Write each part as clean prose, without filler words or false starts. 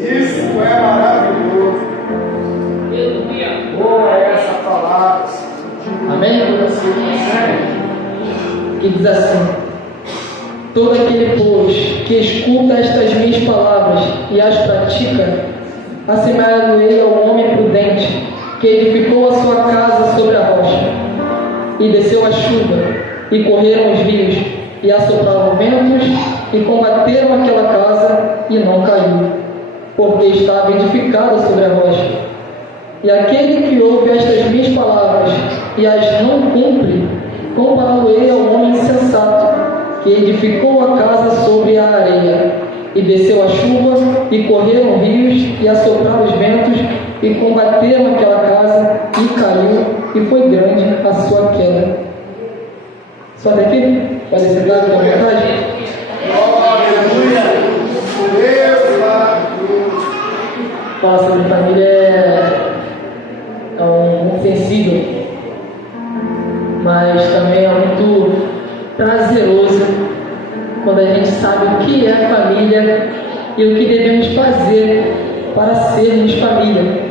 Isso é maravilhoso. Boa é essa palavra. Amém? Que diz assim: todo aquele, pois, que escuta estas minhas palavras e as pratica, assemelho-ei ao homem prudente, que edificou a sua casa sobre a rocha. E desceu a chuva, e correram os rios, e assopraram ventos, e combateram aquela casa, e não caiu, porque estava edificada sobre a rocha. E aquele que ouve estas minhas palavras e as não cumpre, compará-lo-ei ao homem insensato, que edificou a casa sobre a areia. E desceu a chuva, e correram rios, e assopraram os ventos, e combateram aquela casa, e caiu, e foi grande a sua queda. Só daqui? Pode ser dado com vontade? Aleluia! Falar sobre família é muito sensível, mas também é muito prazeroso quando a gente sabe o que é família e o que devemos fazer para sermos família.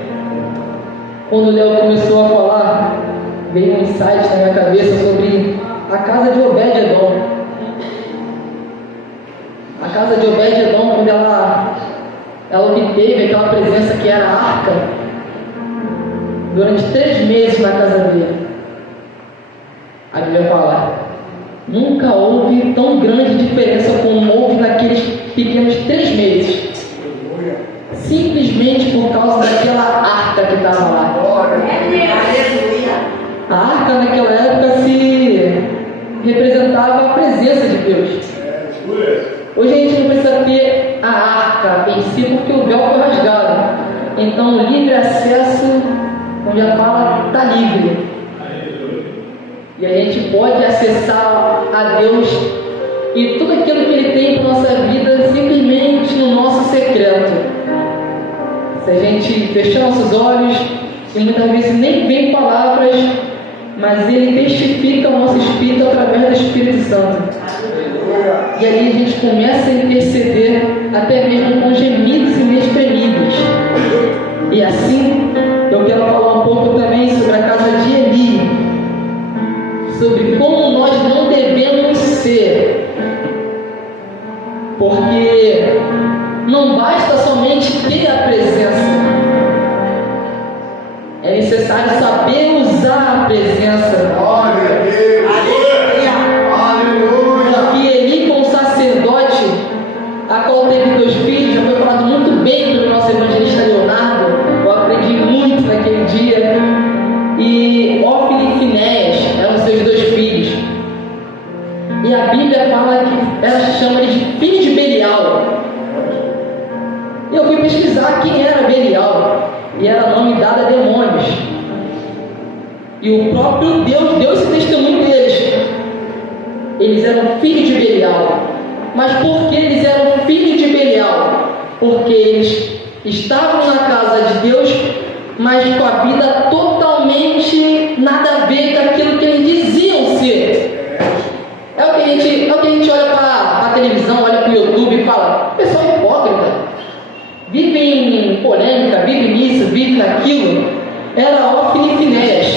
Quando o Léo começou a falar, veio um insight na minha cabeça sobre a casa de Obed-Edom. A casa de Obed-Edom, quando ela obteve aquela presença que era a arca, durante 3 meses na casa dele, a Bíblia fala, nunca houve tão grande diferença como houve naqueles pequenos 3 meses. Simplesmente por causa daquela arca que estava lá. A arca naquela época se representava a presença de Deus. Hoje a gente não precisa ter a arca em si porque o véu foi rasgado. Então o livre acesso, onde a fala está livre. E a gente pode acessar a Deus e tudo aquilo que Ele tem para a nossa vida simplesmente no nosso secreto. Se a gente fechar nossos olhos, e muitas vezes nem vem palavras, mas Ele testifica o nosso espírito através do Espírito Santo. E aí a gente começa a interceder até mesmo com gemidos inexprimíveis. E assim, eu quero falar um pouco também sobre a casa de Eli, sobre como nós não devemos ser, porque não basta somente ter a presença, é necessário saber usar a presença. Glória a Deus! Aleluia! Que Eli, como sacerdote, a qual teve 2 filhos, já foi falado muito bem pelo nosso evangelista Leonardo, eu aprendi muito naquele dia, e Ófni e Finéias eram seus 2 filhos, e a Bíblia fala que ela chama ele de filho de Belial. E eu fui pesquisar quem era Belial, e era nome dado a demônios, e o próprio Deus deu esse testemunho deles. Eles eram filhos de Belial. Mas por que eles eram filhos de Belial? Porque eles estavam na casa de Deus, mas com a vida totalmente nada a ver com aquilo que eles diziam ser. É o que a gente olha para a televisão, olha para o YouTube e fala, pessoal hipócrita, vive em polêmica, vive nisso, vive naquilo. Era Ófni e Finéias.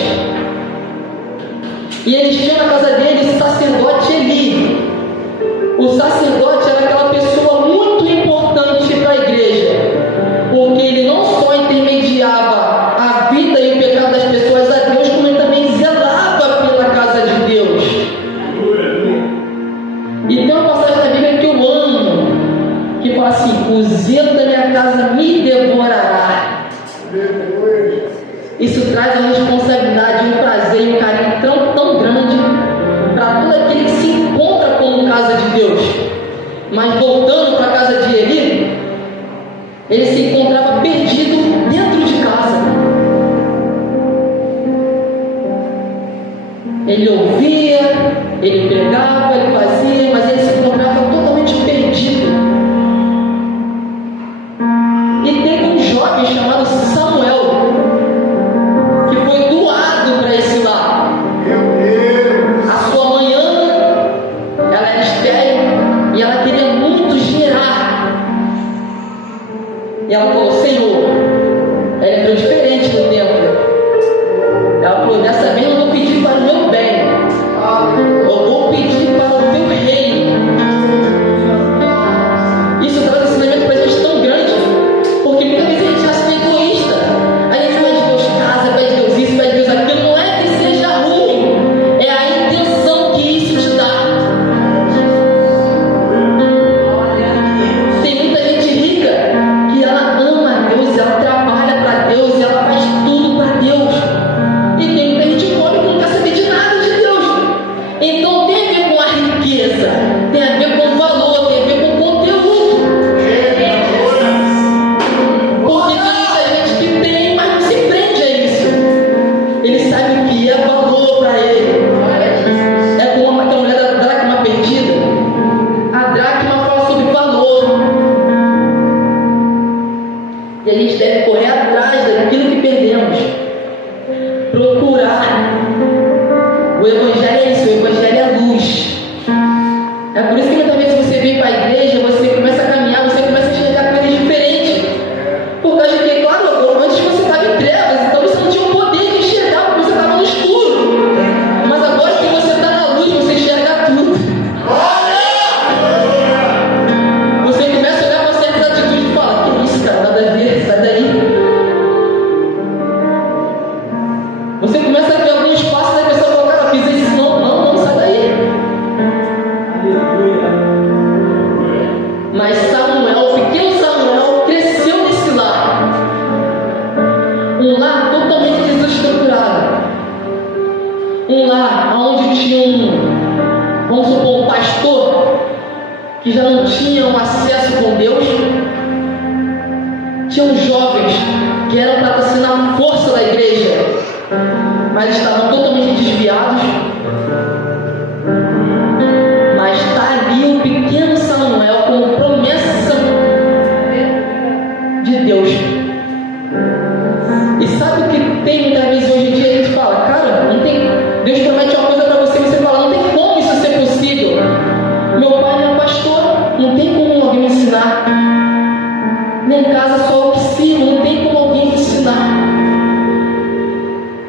E eles tinham na casa deles o sacerdote Eli. O sacerdote era aquela pessoa muito importante para a igreja, porque ele não só intermediava a vida e o pecado das pessoas a Deus, como ele também zelava pela casa de Deus. E tem uma passagem na Bíblia que eu amo, que fala assim, o zelo da minha casa me devorará. Isso traz uma responsabilidade, um prazer e um carinho tão grande para todo aquele que se encontra como casa de Deus. Mas voltando para a casa de Eli, ele se encontrava perdido dentro de casa. Ele ouvia, ele pregava, ele fazia, mas ele se encontrava totalmente perdido. E teve um jovem chamado Samuel, que foi doado para esse lar. A sua mãe Ana, ela era estéril e ela queria muito gerar. Mas Samuel, o pequeno Samuel, cresceu nesse lar. Um lar totalmente desestruturado. Um lar onde tinha vamos supor, um pastor que já não tinha um acesso com Deus. Tinham jovens que eram para ser na força da igreja, mas estavam totalmente desviados. Mas está ali o pequeno Samuel como promessa de Deus. E sabe o que tem muitas vezes hoje em dia? A gente fala, cara, não tem. Deus promete uma coisa para você, você fala, não tem como isso ser possível. Meu pai não é pastor, não tem como alguém me ensinar. Nem em casa só observo, não tem como alguém me ensinar.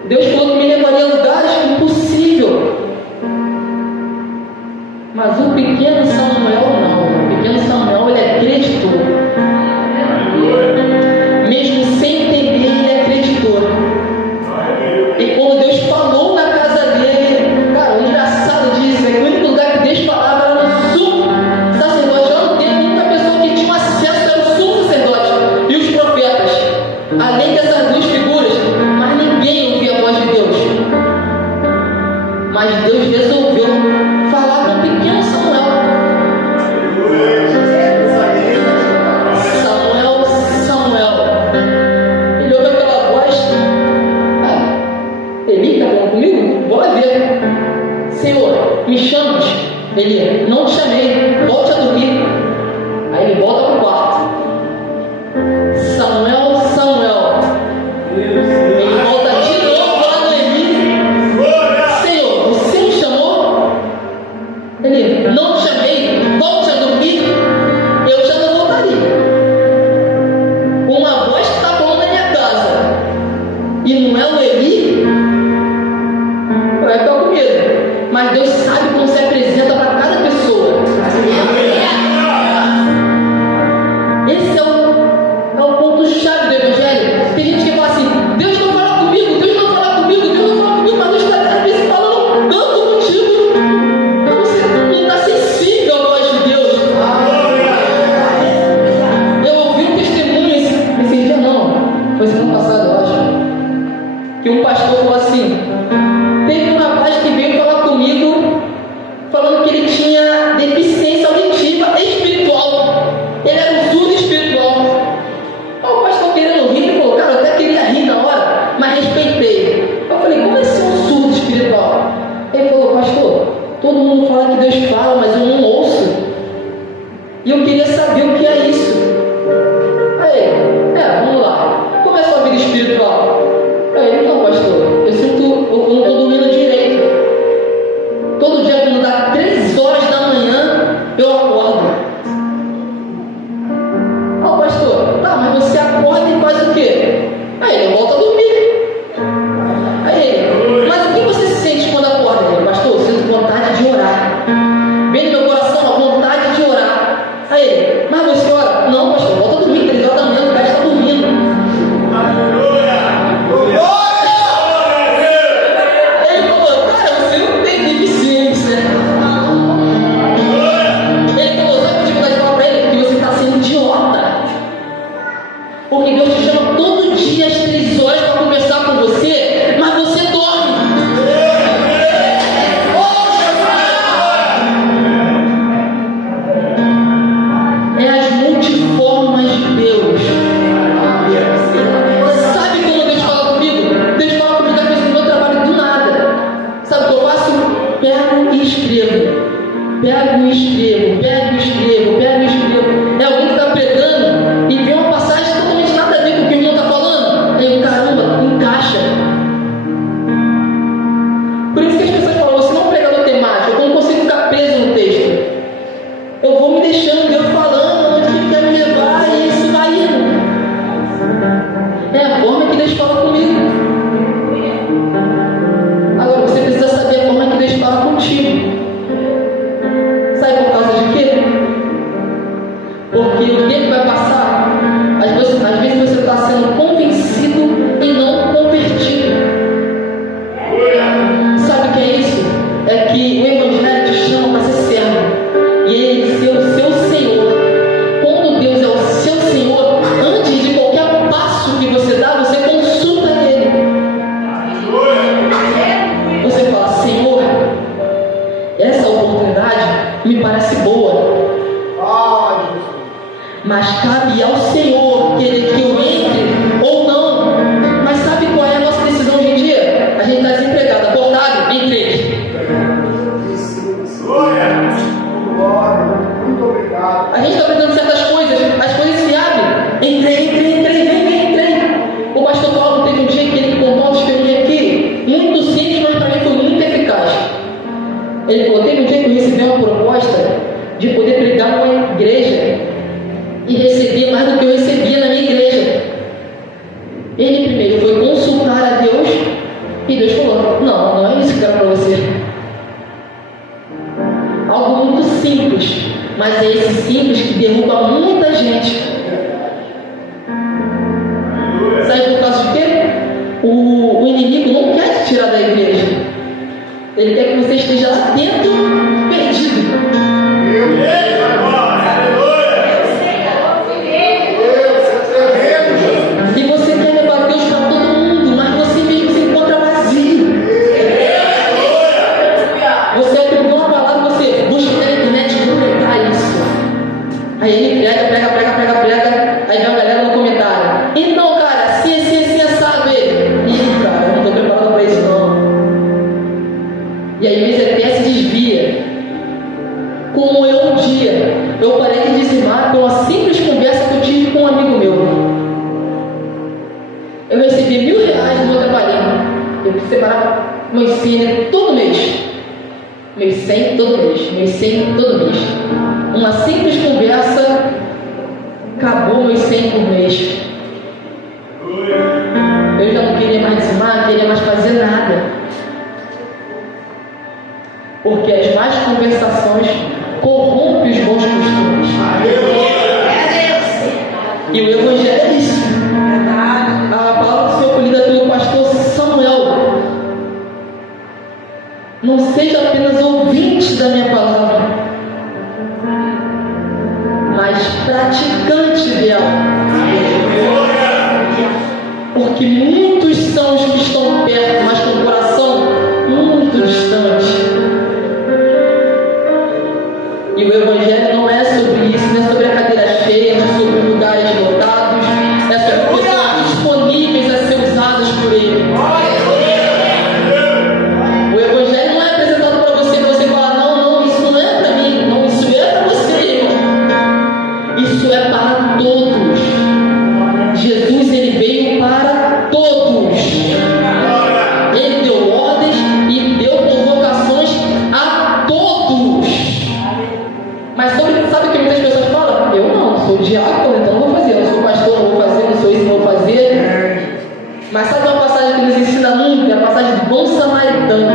Deus falou que me levaria a lugares impossível. Mas o pequeno Samuel não. O pequeno Samuel, ele acreditou. Mesmo sem entender, ele acreditou. E quando Deus falou na casa dele, cara, o engraçado disso é que o único lugar que Deus falava era no sumo sacerdote. Eu não tenho muita pessoa que tinha acesso, era o sumo sacerdote e os profetas. Além dessas duas figuras, mas ninguém ouvia a voz de Deus. Mas Deus resolveu falar com o pequeno Samuel. Samuel. Ele ouviu aquela voz. Eli, está falando comigo? Vou lá ver. Senhor, me chamas? Ele, não te chamei, volte a dormir. Aí ele volta para o quarto. Samuel, Samuel. Ele volta de novo lá no Eli. Senhor, você me chamou? Ele, não te chamei, volte a dormir. Eu já não voltaria. Uma voz que está falando na minha casa e não é o Eli, vai ficar com medo. Mas Deus sabe como se apresenta para cada pessoa. Esse é o ponto-chave do Evangelho. Tem gente que fala assim, Deus não fala comigo, Deus não fala comigo, Deus não fala comigo, mas Deus está às vezes falando tanto contigo. Então você não está sensível à voz de Deus. Eu ouvi um testemunho esse dia não, foi semana passada, eu acho, que um pastor falou assim, teve um rapaz que veio falar comigo falando que ele tinha deficiência auditiva espiritual. Ele era um surdo espiritual. Aí o pastor querendo rir, ele falou, cara, eu até queria rir na hora, mas respeitei. Eu falei, como é ser um surdo espiritual? Ele falou, pastor, todo mundo fala que Deus fala, mas eu não ouço. E eu queria saber o que é isso. Aí, vamos lá. Como é a sua vida espiritual? Aí ele, não, pastor, eu sinto, eu não estou dormindo direito. Todo dia, quando dá 3 horas da manhã, eu acordo. Ah, pastor, tá, mas você acorda e faz o quê? Aí ele volta a dormir. Aí ele, mas o que você se sente quando acorda? Ele, pastor, eu sinto vontade de orar. Vem no meu coração a vontade de orar. Aí ele, mas você ora? Não, pastor, volta a dormir, 3 horas da manhã, o cara está dormindo. Ele falou, cara, você não tem deficiência. Ele falou, sabe o que eu tive vontade de falar pra ele? Que você está sendo idiota. Porque Deus te chama todo dia às 3 horas para conversar com você, mas você dorme. É as multiformas de Deus. Sabe como Deus fala comigo? Deus fala comigo às vezes no meu trabalho do nada. Sabe o que eu faço? Pego e escrevo. Pego e escrevo, pego e escrevo, pego e escrevo. É alguém que está pregando e vê uma passagem totalmente nada a ver com o que o irmão está falando. Aí eu, caramba, encaixa. Por isso que as pessoas falam, você não é um pregador temático, eu não consigo ficar preso no texto. Eu vou me deixando Deus falando onde Ele quer me levar e isso vai indo. É a forma que Deus fala comigo. Agora você precisa saber a forma que Deus fala contigo. Sabe por causa de quê? Porque o tempo vai passar, às vezes você está sendo convencido e não convertido. Sabe o que é isso? É que o Evangelho te chama para ser servo e ele ser o seu Senhor. mas cabe ao Senhor querer que eu entre ou não. Mas sabe qual é a nossa decisão hoje em dia? A gente está desempregado, acordado, entrei. Muito obrigado. A gente está precisando de certas coisas, as coisas se abrem. Entrei. O pastor Paulo teve um dia que ele contou uma testemunha aqui, muito simples, mas para mim foi muito eficaz. Ele falou: teve um dia que eu recebi uma proposta de poder pregar numa igreja e recebia mais do que eu recebia na minha igreja. Ele primeiro foi consultar a Deus e Deus falou: não é isso que eu quero para você. Algo muito simples, mas é esse simples que derruba muita gente. Sabe por causa de quê? O inimigo não quer te tirar da igreja. Ele quer que você esteja lá dentro, perdido. E você quer levar Deus para todo mundo, mas você mesmo se encontra vazio. Você aprendeu uma palavra, você busca na internet completar isso. Aí ele prega, aí vem a galera no comentário: então, cara, assim, assado ele. Ih, cara, eu não estou preparado para isso não. E aí você até se desvia. Como eu um dia, eu parei de dizimar por uma simples conversa que eu tive com um amigo meu. Eu recebi R$1.000 no meu trabalhinho. Eu separava meus 100 todo mês. Meus 100 todo mês. Uma simples conversa acabou meus 100 por mês. Eu já não queria mais dizimar, não queria mais fazer nada. Porque as más conversações corrompem os bons costumes. E o Evangelho é isso. A palavra do Senhor foi lida pelo pastor Samuel. Não seja apenas ouvinte da minha palavra, mas praticante dela. Porque muitos são os que estão perto, mas com o coração muito distante. E o Evangelho não é sobre isso, não é sobre a cadeira cheia, não é sobre lugares lotados, é sobre pessoas disponíveis a ser usadas por Ele. O Evangelho não é apresentado para você, para você falar: não, isso não é para mim, não, isso é para você, irmão. Isso é para todos. Jesus, ele veio para todos. Ele deu ordens e deu convocações a todos. Mas sabe o que muitas pessoas falam? Eu não, sou diácono, então não vou fazer. Eu não sou pastor, não vou fazer. Não sou isso, não vou fazer. Mas sabe uma passagem que nos ensina muito? É a passagem do bom samaritano.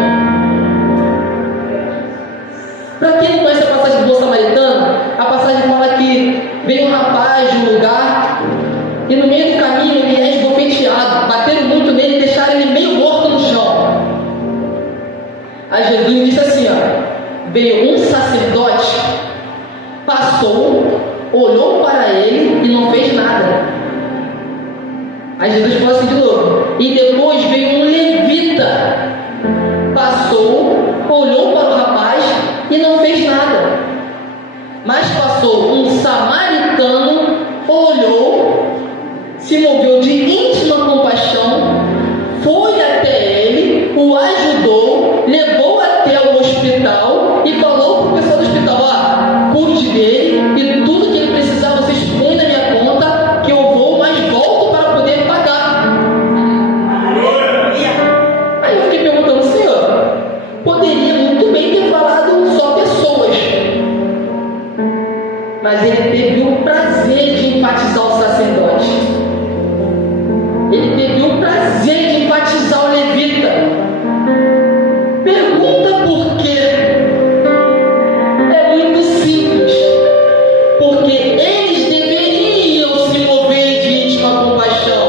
Para quem não conhece a passagem do bom samaritano, a passagem fala que veio um rapaz de um lugar e no meio do caminho ele é esbofeteado. Bateram muito nele e deixaram ele meio morto no chão. Aí Jesus disse assim: veio um sacerdote, passou, olhou para ele e não fez nada. Aí Jesus falou assim de novo: e depois veio um levita, passou, olhou para o rapaz e não fez nada. Mas passou um samaritano, olhou, se moveu de íntima compaixão, foi até ele, o ajudou, levou até o hospital e falou para o pessoal do hospital: cuide dele e tudo que ele precisar vocês põem na minha conta, que eu vou, mas volto para poder pagar. Aí eu fiquei perguntando: Senhor, poderia muito bem ter falado só pessoas, mas ele teve o prazer de enfatizar o sacerdote. Ele teve o prazer de enfatizar o levita. Pergunta por quê? É muito simples. Porque eles deveriam se mover de íntima compaixão.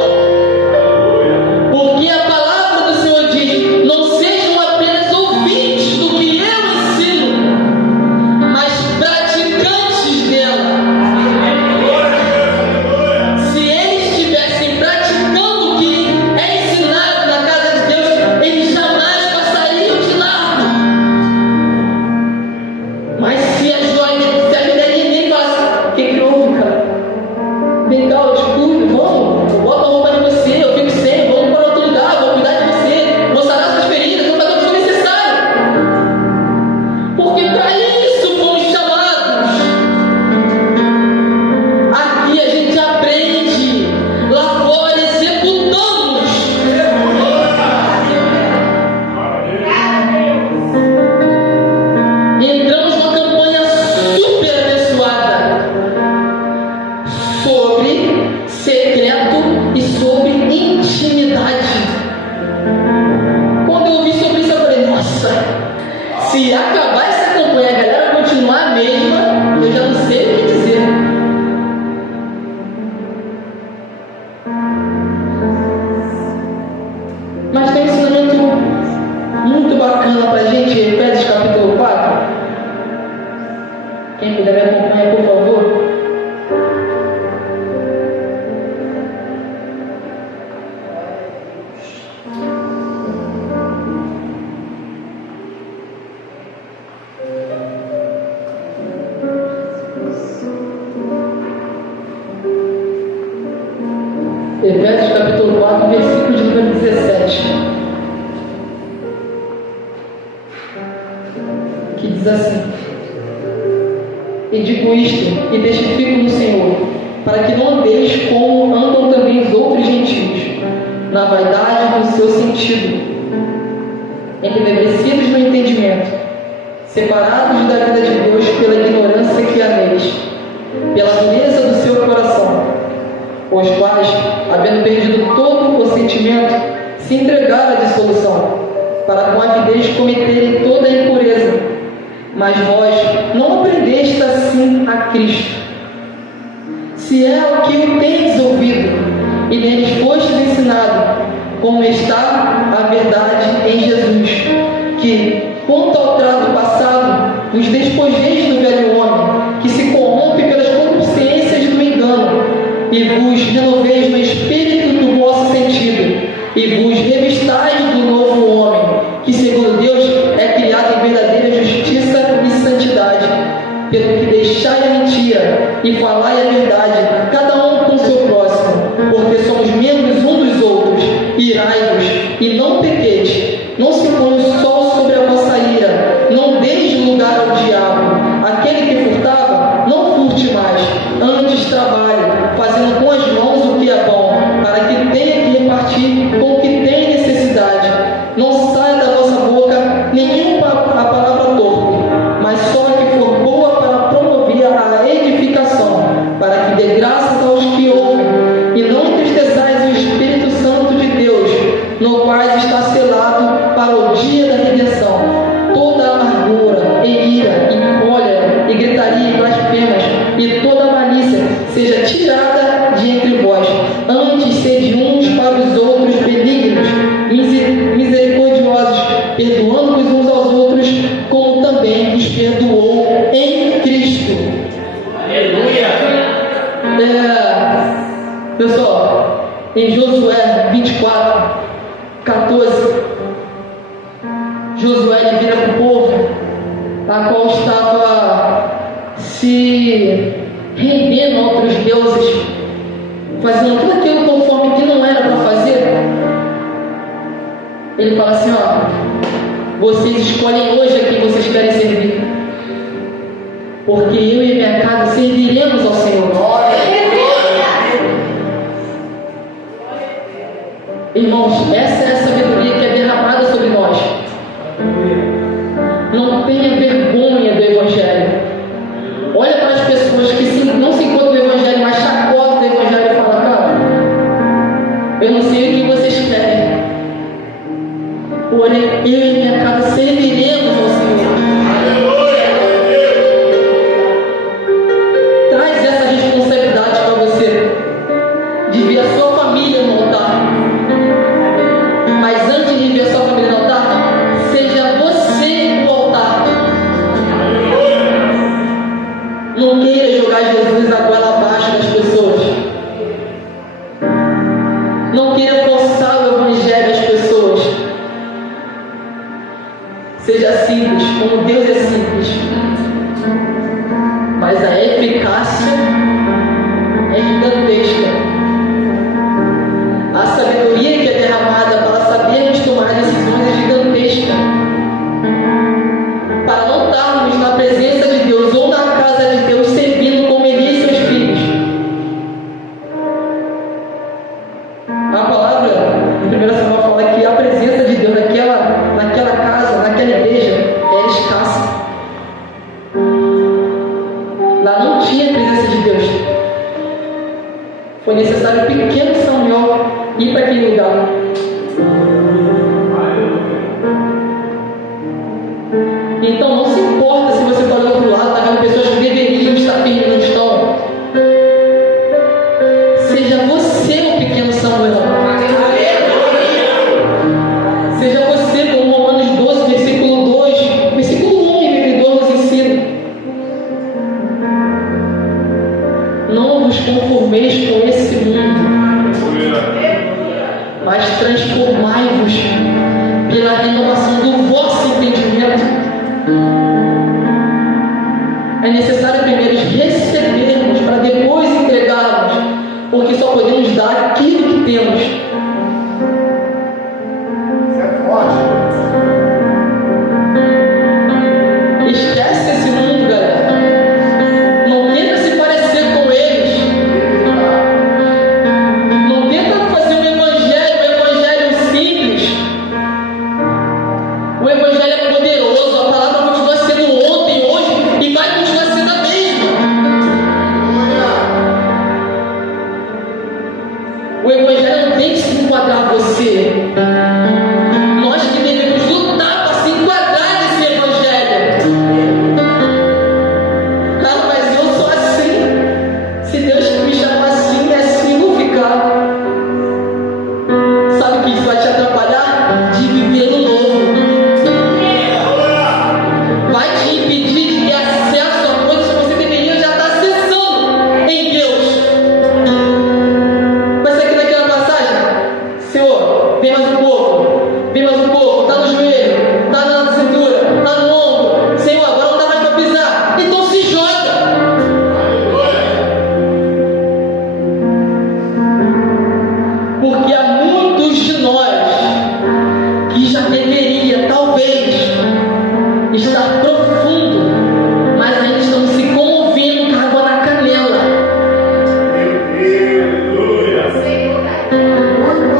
Porque a palavra do Senhor diz: não sejam apenas ouvintes do que eu ensino, mas praticantes dela. Se eles estivessem praticando o que é ensinado na casa de Deus, eles jamais passariam de largo. Mas se a joia nem falasse: o que houve, Efésios capítulo 4, versículo de número 17. Que diz assim: E digo isto, e testifico no Senhor, para que não andeis como andam também os outros gentios, na vaidade do seu sentido, entenebrecidos no entendimento, separados da vida de Deus pela ignorância que há neles, pela dureza do seu coração, os quais, havendo perdido todo o sentimento, se entregaram à dissolução, para com avidez cometerem toda a impureza. Mas vós não aprendestes assim a Cristo. Se é o que o tendes ouvido, e neles fostes ensinado, como está a verdade em Jesus, que, quanto ao trato passado, vos despojeis do velho homem, que se corrompe pelas concupiscências do engano, e vos renoveis no espírito do vosso sentido, e vos revistais do novo homem, que segundo Deus é criado em verdadeira justiça e santidade. Pelo que deixai a mentira e falai a verdade, cada um com o seu próximo, porque somos membros uns dos outros. Irai-vos e não pequeis, não se ponha o sol sobre a vossa ira, não deis lugar ao diabo. Aquele que furtava, não furte mais, antes trabalhe, fazendo com as mãos o que é bom, para que tenha que repartir com o que tem necessidade. Não saia da vossa boca nenhuma a palavra torpe, mas só a que for boa para promover a edificação, para que dê graças aos que ouvem, e não entristeçais o Espírito Santo de Deus, no qual está selado para o dia da redenção. Toda amargura, e ira, e cólera, e gritaria, e blasfemas, e toda malícia seja tirada de entre vós. Antes sede uns para os outros benignos, misericordiosos, perdoando-vos uns aos outros, como também vos perdoou em Cristo. Aleluia! Pessoal, em Josué 24, 14, Josué ele vira para o povo, a qual estava se rendendo a outros deuses, fazendo tudo aquilo conforme que não era para fazer. Ele fala assim: ó, vocês escolhem hoje a quem vocês querem servir, porque eu e minha casa serviremos ao Senhor. Irmãos, essa é a sabedoria que é derramada sobre nós. Não tenha vergonha do Evangelho. Olha para as pessoas que não se encontram no Evangelho, mas chacotam do Evangelho e falam: cara, eu não sei o que vocês querem, porém eu e minha casa serviremos ao Senhor. Traz essa responsabilidade para você, de ver a sua família no altar. Mas antes de ver a sua família no altar, seja você o altar. Não queira jogar Jesus a goela abaixo das pessoas. Não queira forçar o Evangelho às pessoas. Seja simples, como Deus é simples. Mas a eficácia é gigantesca. A sabedoria que é derramada para sabermos tomar decisões é gigantesca. Para não estarmos na presença de Deus ou na casa de Deus servindo como Eli e seus filhos. A palavra em 1 Samuel fala que a presença de Deus naquela casa, naquela igreja, era escassa. Lá não tinha a presença de Deus. Foi necessário o pequeno Samuel ir para aquele lugar. Então não se importa se você está olhando para o lado, está vendo pessoas que deveriam estar firmes onde estão. Seja você o pequeno Samuel. Seja você, como Romanos 12, versículo 2, versículo 1 e 2 nos ensina. Não vos conformeis com esse mundo, mas transformai-vos pela renovação do vosso entendimento. É necessário primeiro recebermos para depois entregarmos, porque só podemos dar aquilo que você. Nós que devemos lutar para se enquadrar nesse evangelho. Ah, mas eu sou assim. Se Deus me chamar assim, é assim eu vou ficar. Sabe o que isso vai te atrapalhar? De viver no novo. Vai te impedir de ter acesso a coisas que você deveria já estar acessando em Deus. Vai ser aqui naquela passagem: Senhor, vem mais um pouco, vem mais um pouco, está no joelho, está na cintura, está no ombro. Senhor, agora não dá mais para pisar. Então se joga. Porque há muitos de nós que já deveria, talvez, estar profundo, mas ainda estamos se comovendo com água na canela.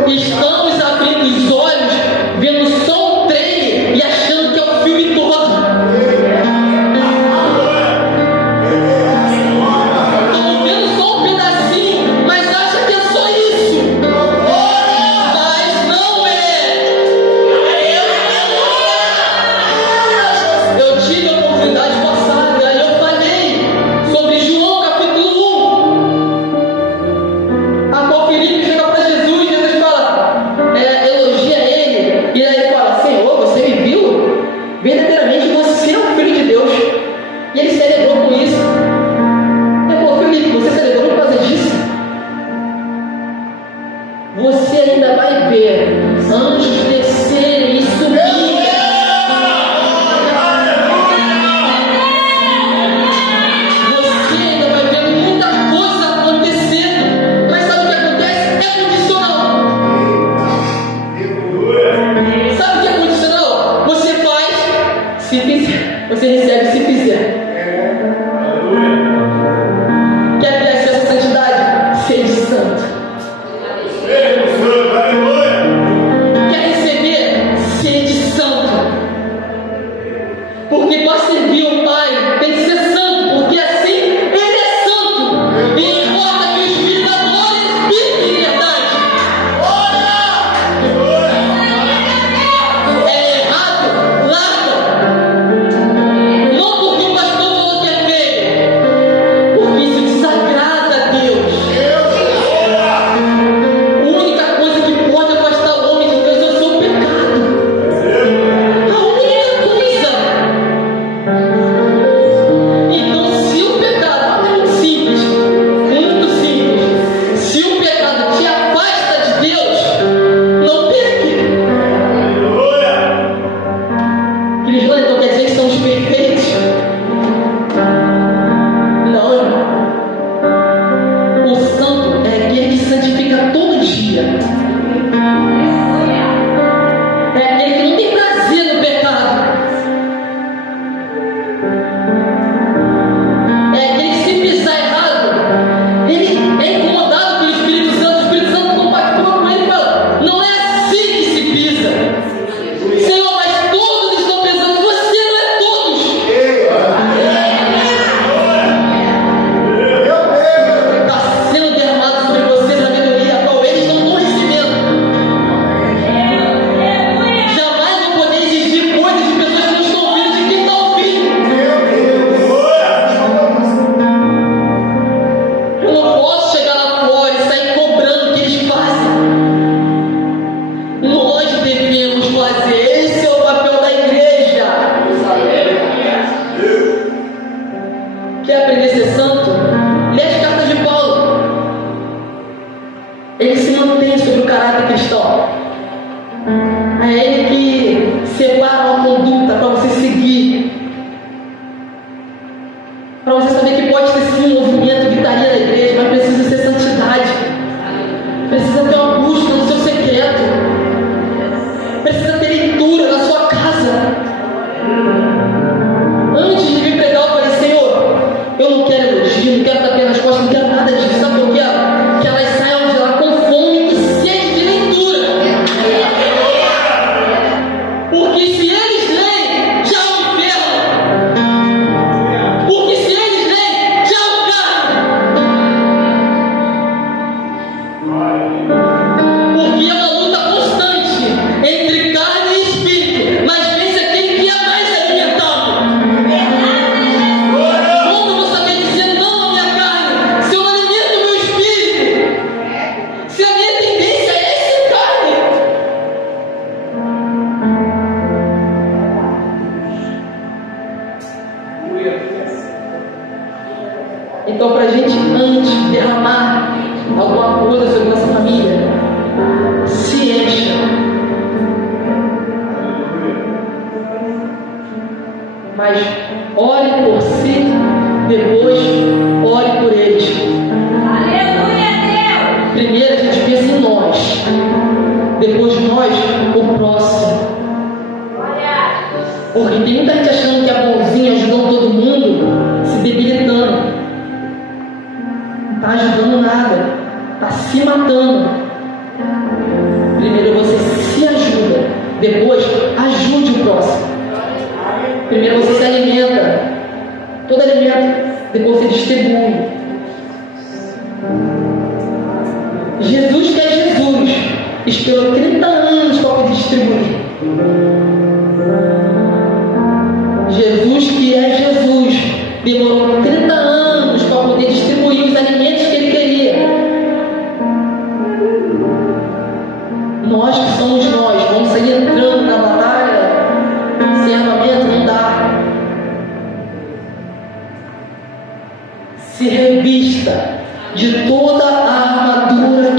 Estamos abrindo os olhos, vendo só um trailer e achando que é o filme todo. Estamos vendo só um pedacinho, mas acha que é só isso. Mas não é. Eu tive a oportunidade passada e eu falei sobre João capítulo 1. A qual Filipe chega para Jesus, Jesus fala, elogia ele, e aí ele fala: Senhor, você me viu? Verdadeiramente você é o Filho de Deus. E ele se alegrou com isso. Eu falei: Filipe, você se alegrou por causa disso? Você ainda vai ver anjos descerem e subirem. Você ainda vai ver muita coisa acontecendo. Mas sabe o que acontece? É condicional. Sabe o que é condicional? Você faz, se fizer. Você recebe, se fizer. Quer ter acesso à santidade? Seja santo. Quer receber? Sede santo. Porque para servir o Pai tem que ser santo, porque assim Ele é santo. E importa que o Espírito adore o Espírito de verdade. É errado? Larga. Não porque o pastor falou que é feio, porque isso desagrada a Deus. A única coisa que pode afastar o homem de Deus é o seu pecado. A única coisa. Então, se o pecado é muito simples, se o pecado te afasta de Deus, não perca. Cristiano, então quer dizer que somos perfeitos? Não, irmão. O santo é aquele que se santifica todo dia. É aquele que não tem prazer no pecado. É aquele que, se pisar errado, ele é incomodado pelo Espírito Santo. O Espírito Santo compactua com ele e fala: não é assim que se pisa. Senhor, mas todos estão pensando, você não é todos. Está sendo derramado sobre você sabedoria, a qual eles não estão recebendo. Jamais vou poder exigir coisas de pessoas que não estão ouvindo de quem está ouvindo. Eu não posso chegar lá fora e sair cobrando o que eles fazem. Nós devemos fazer. Esse é o papel da igreja. Quer aprender a ser santo? Lê as cartas de Paulo. Ele se mantém sobre o caráter cristão. É ele que separa uma conduta para você seguir. Para você saber que pode ter sim um movimento que estaria na igreja, mas precisa ser santidade. Precisa ter uma busca no seu secreto. Precisa ter leitura na sua casa. Antes de vir pregar, eu falei: Senhor, eu não quero elogio, não quero tapinha nas costas, não quero nada disso. Sabe o que eu quero? Que elas saiam de lá com fome e sede de leitura. antes de derramar alguma coisa sobre nossa família, se encha. Mas ore por si, depois ore por eles. Aleluia, Deus! Primeiro a gente pensa em nós, depois nós, o próximo. Porque tem muita gente achando que é bonzinho, ajudando todo mundo, se debilitando. Não está ajudando nada, está se matando. Primeiro você se ajuda, depois ajude o próximo. Primeiro você se alimenta, todo alimento, depois você distribui. Jesus, que é Jesus, esperou 30 anos para poder distribuir. Jesus, que é Jesus, demorou 30 anos para poder distribuir os alimentos que ele queria. Nós que somos nós, vamos sair entrando na batalha sem armamento, não dá. Se revista de toda a armadura